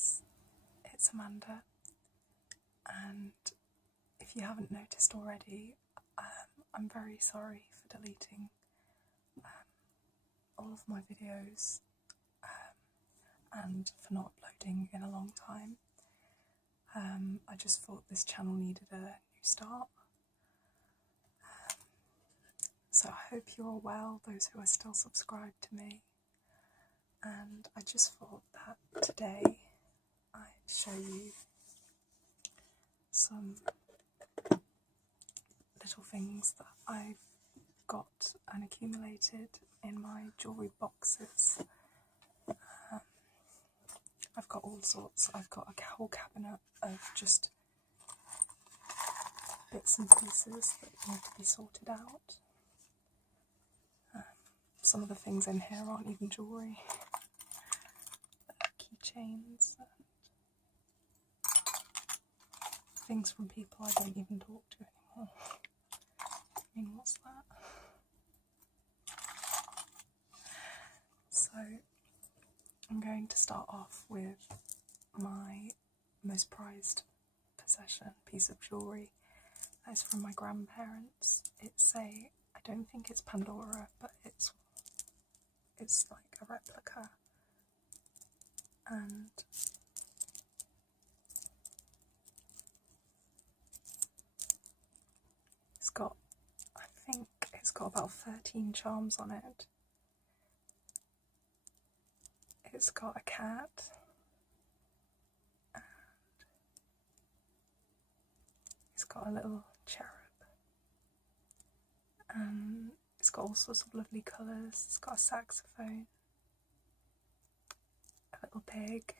guys, it's Amanda, and if you haven't noticed already, I'm very sorry for deleting all of my videos and for not uploading in a long time. I just thought this channel needed a new start. So I hope you're all well, those who are still subscribed to me. And I just thought that today I'd show you some little things that I've got and accumulated in my jewellery boxes. I've got all sorts. I've got a whole cabinet of just bits and pieces that need to be sorted out. Some of the things in here aren't even jewellery. Keychains and things from people I don't even talk to anymore. I mean, what's that? So, I'm going to start off with my most prized possession, piece of jewellery. That is from my grandparents. I don't think it's Pandora, but it's like a replica. And I think it's got about 13 charms on it. It's got a cat, and it's got a little cherub, and it's got all sorts of lovely colours. It's got a saxophone, a little pig,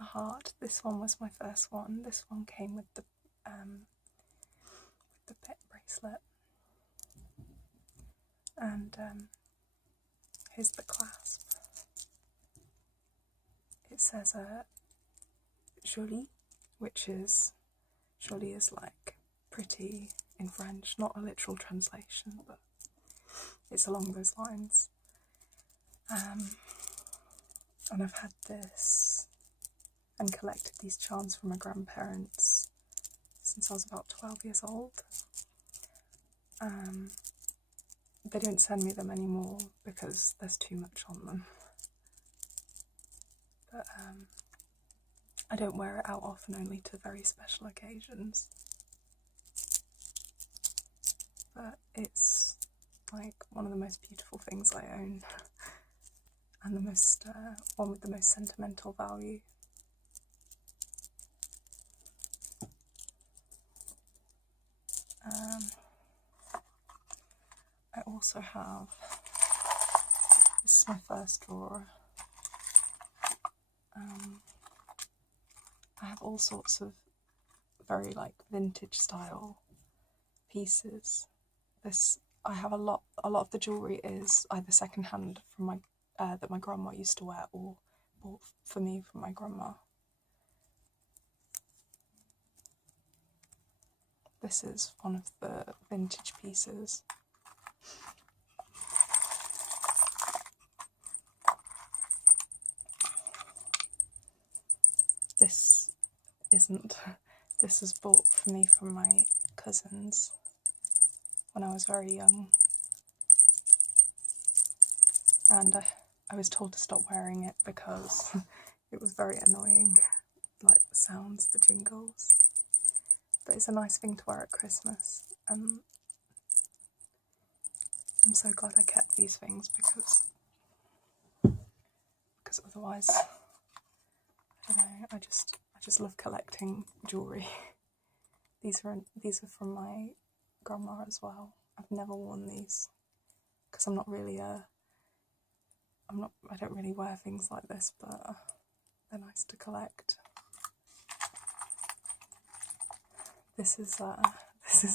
a heart. This one was my first one. This one came with the pet bracelet, and here's the clasp. It says Jewellery, which is, Jewellery is like pretty in French, not a literal translation, but it's along those lines. And I've had this and collected these charms from my grandparents since I was about 12 years old. They don't send me them anymore because there's too much on them. But I don't wear it out often, only to very special occasions. But it's like one of the most beautiful things I own, and the most one with the most sentimental value. I also have, this is my first drawer. I have all sorts of very like vintage style pieces. I have a lot of the jewellery is either second hand from my that my grandma used to wear, or bought for me from my grandma. This is one of the vintage pieces. This isn't. This was bought for me from my cousins when I was very young. And I was told to stop wearing it because it was very annoying, like the sounds, the jingles. But it's a nice thing to wear at Christmas. I'm so glad I kept these things because otherwise, I don't know, I just love collecting jewellery. These are from my grandma as well. I've never worn these because I don't really wear things like this, but they're nice to collect. This is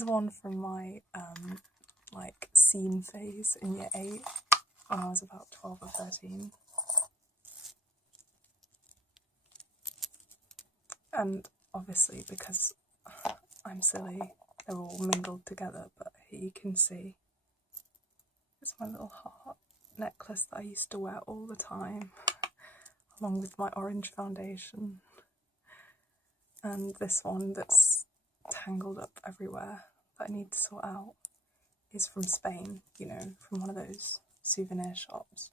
one from my like scene phase in year 8 when I was about 12 or 13. And obviously, because I'm silly, they're all mingled together, but here you can see it's my little heart necklace that I used to wear all the time. along with my orange foundation. And this one that's tangled up everywhere that I need to sort out is from Spain, you know, from one of those souvenir shops.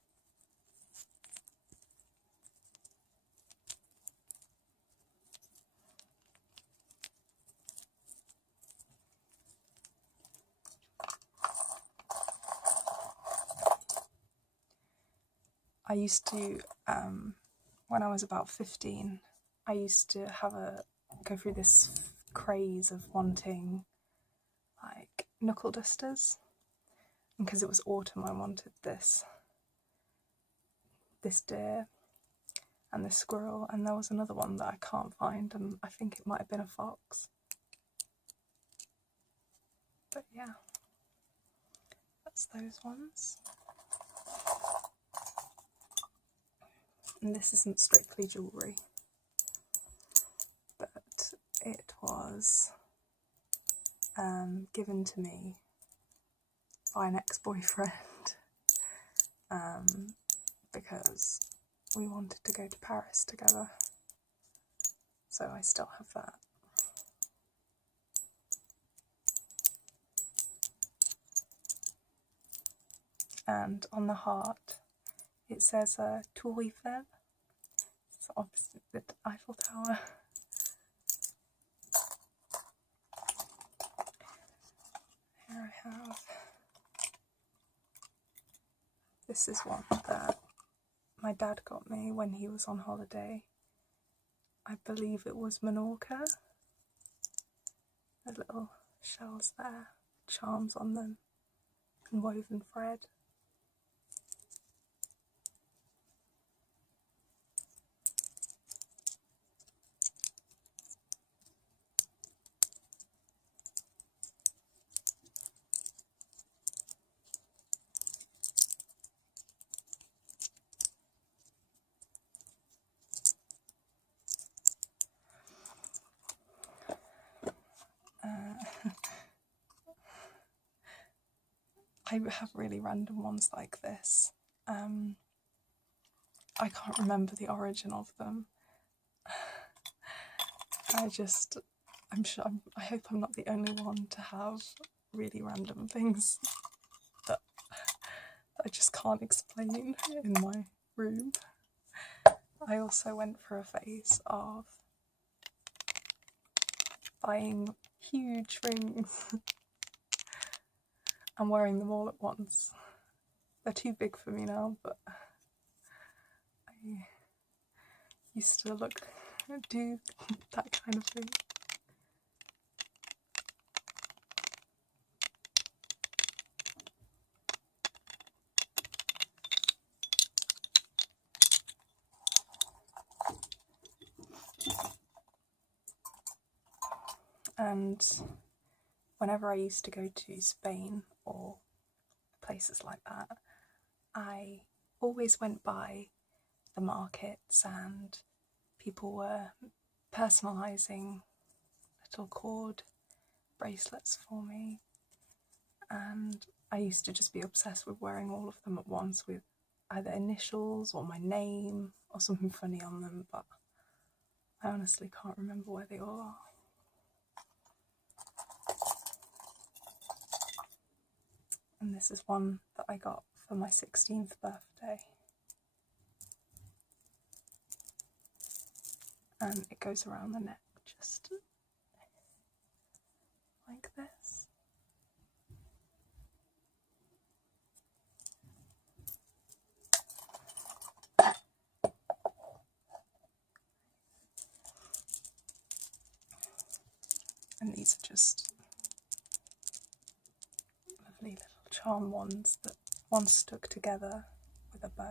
I used to, when I was about 15, I used to go through this craze of wanting like knuckle dusters, and because it was autumn I wanted this deer and this squirrel, and there was another one that I can't find, and I think it might have been a fox. But yeah, that's those ones. And this isn't strictly jewellery, but it was given to me by an ex-boyfriend because we wanted to go to Paris together, so I still have that. And on the heart it says Tour Eiffel. It's opposite the Eiffel Tower. Here I have, this is one that my dad got me when he was on holiday. I believe it was Menorca. There's little shells there, charms on them, and woven thread. I have really random ones like this. I can't remember the origin of them. I hope I'm not the only one to have really random things that I just can't explain in my room. I also went through a phase of buying huge rings and wearing them all at once. They're too big for me now, but I used to do that kind of thing. And whenever I used to go to Spain or places like that, I always went by the markets and people were personalising little cord bracelets for me, and I used to just be obsessed with wearing all of them at once with either initials or my name or something funny on them, but I honestly can't remember where they all are. And this is one that I got for my 16th birthday. And it goes around the neck just like this. And these are just lovely little charm ones that once stuck together with a bow.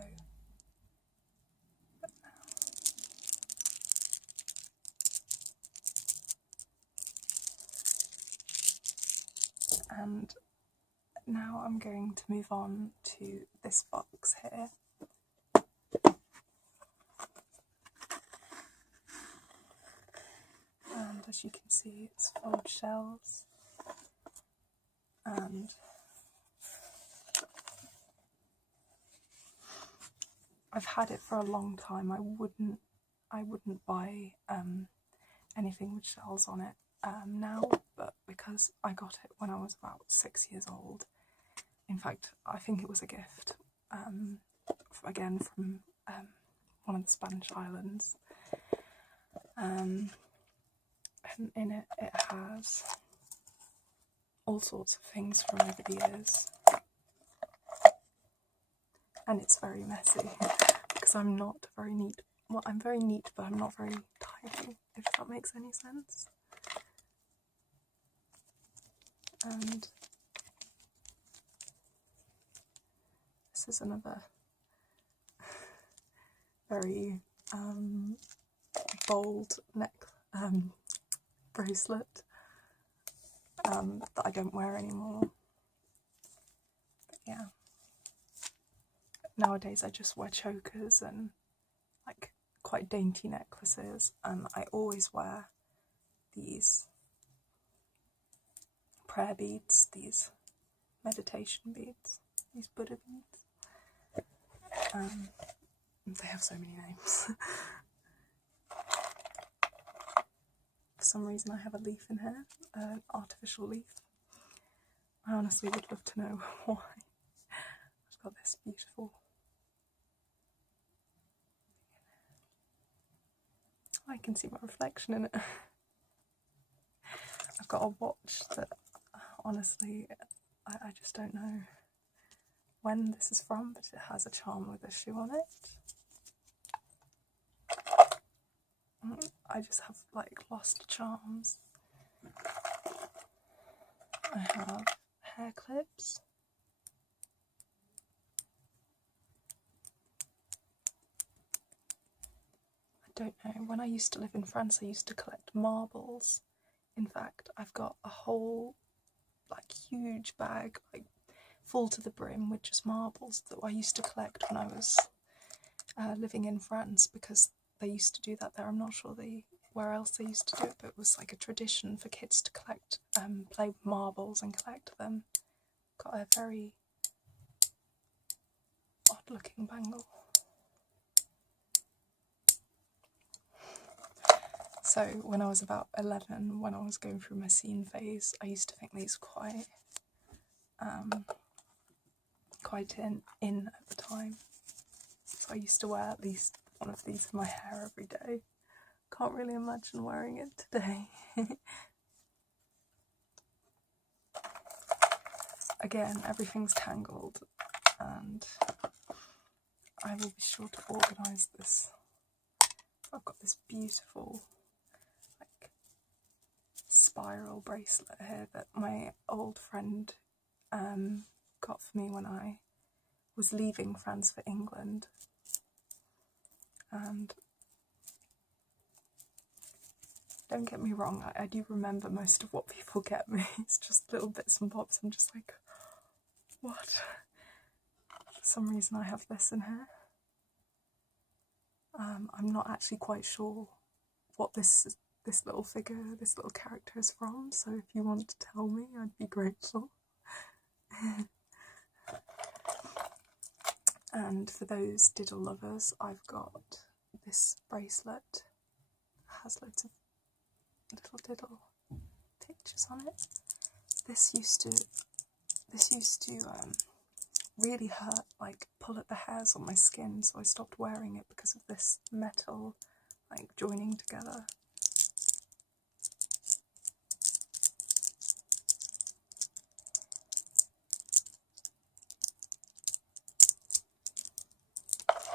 And now I'm going to move on to this box here. And as you can see, it's full of shells. And I've had it for a long time. I wouldn't buy anything with shells on it now, but because I got it when I was about 6 years old. In fact, I think it was a gift, again from one of the Spanish islands. And in it, it has all sorts of things from over the years. And it's very messy, because I'm not very neat. Well, I'm very neat, but I'm not very tidy, if that makes any sense. And this is another very bold neck bracelet that I don't wear anymore. But yeah. Nowadays I just wear chokers and like quite dainty necklaces, and I always wear these prayer beads, these meditation beads, these Buddha beads. They have so many names. For some reason I have a leaf in here, an artificial leaf. I honestly would love to know why. I've got this beautiful... I can see my reflection in it. I've got a watch that, honestly, I just don't know when this is from, but it has a charm with a shoe on it. I just have like lost charms. I have hair clips. I don't know, when I used to live in France I used to collect marbles. In fact, I've got a whole like huge bag, like full to the brim with just marbles that I used to collect when I was living in France, because they used to do that there. I'm not sure where else they used to do it, but it was like a tradition for kids to collect, play with marbles and collect them. Got a very odd looking bangle. So when I was about 11, when I was going through my scene phase, I used to think these were quite in at the time. So I used to wear at least one of these in my hair every day. Can't really imagine wearing it today. Again, everything's tangled, and I will be sure to organise this. I've got this beautiful like spiral bracelet here that my old friend got for me when I was leaving France for England. And don't get me wrong, I do remember most of what people get me. It's just little bits and bobs. I'm just like, what? For some reason I have this in here. I'm not actually quite sure what this little figure, this little character is from, so if you want to tell me, I'd be grateful. And for those diddle lovers, I've got this bracelet. It has loads of little diddle pictures on it. This used to really hurt, like pull at the hairs on my skin, so I stopped wearing it because of this metal like joining together.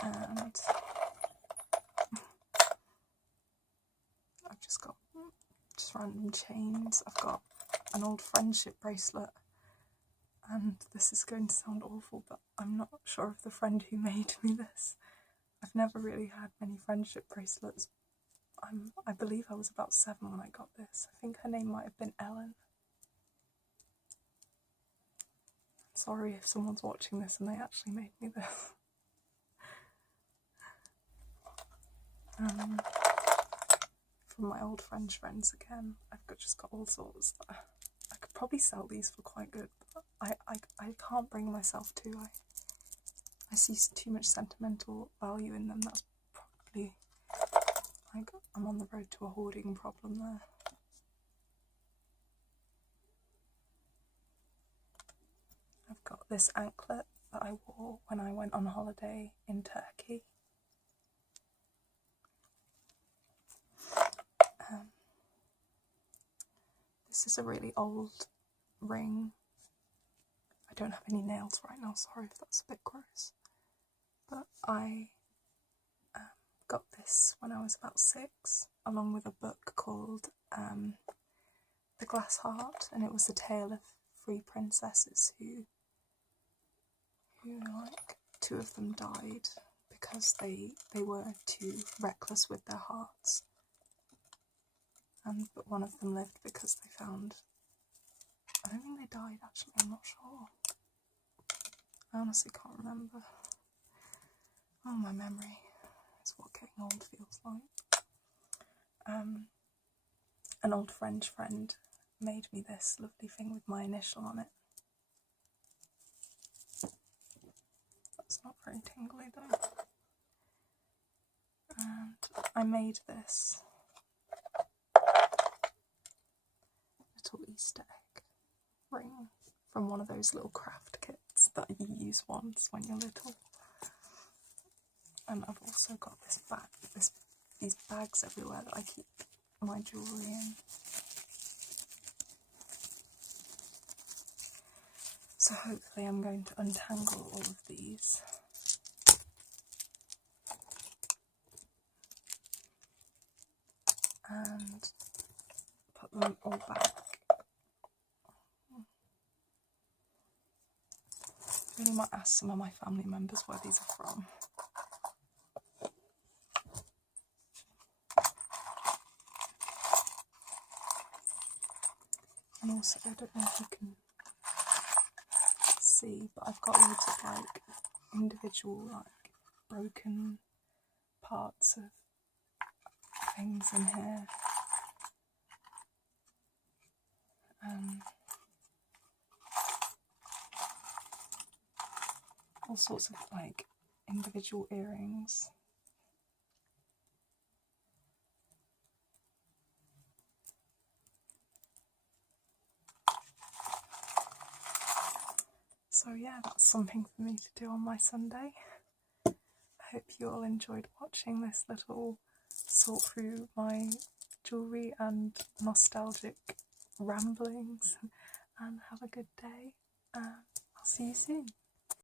And I've just got random chains. I've got an old friendship bracelet, and this is going to sound awful, but I'm not sure of the friend who made me this. I've never really had many friendship bracelets. I believe I was about 7 when I got this. I think her name might have been Ellen. Sorry if someone's watching this and they actually made me this. From my old French friends again, I've just got all sorts. I could probably sell these for quite good, but I can't bring myself to. I see too much sentimental value in them. That's probably, like, I'm on the road to a hoarding problem there. I've got this anklet that I wore when I went on holiday in Turkey. This is a really old ring. I don't have any nails right now, sorry if that's a bit gross. But I got this when I was about 6, along with a book called The Glass Heart, and it was the tale of 3 princesses who like, 2 of them died because they were too reckless with their hearts. But one of them lived because they found, I don't think they died actually, I'm not sure. I honestly can't remember. Oh, my memory is what getting old feels like. An old French friend made me this lovely thing with my initial on it. That's not very tingly though. And I made this little Easter egg ring from one of those little craft kits that you use once when you're little. And I've also got this bag, these bags everywhere that I keep my jewellery in. So hopefully I'm going to untangle all of these. And put them all back. I really might ask some of my family members where these are from. And also, I don't know if you can see, but I've got loads of like individual like broken parts of things in here. All sorts of like individual earrings. So yeah, that's something for me to do on my Sunday. I hope you all enjoyed watching this little sort through my jewellery and nostalgic ramblings, and have a good day, and I'll see you soon.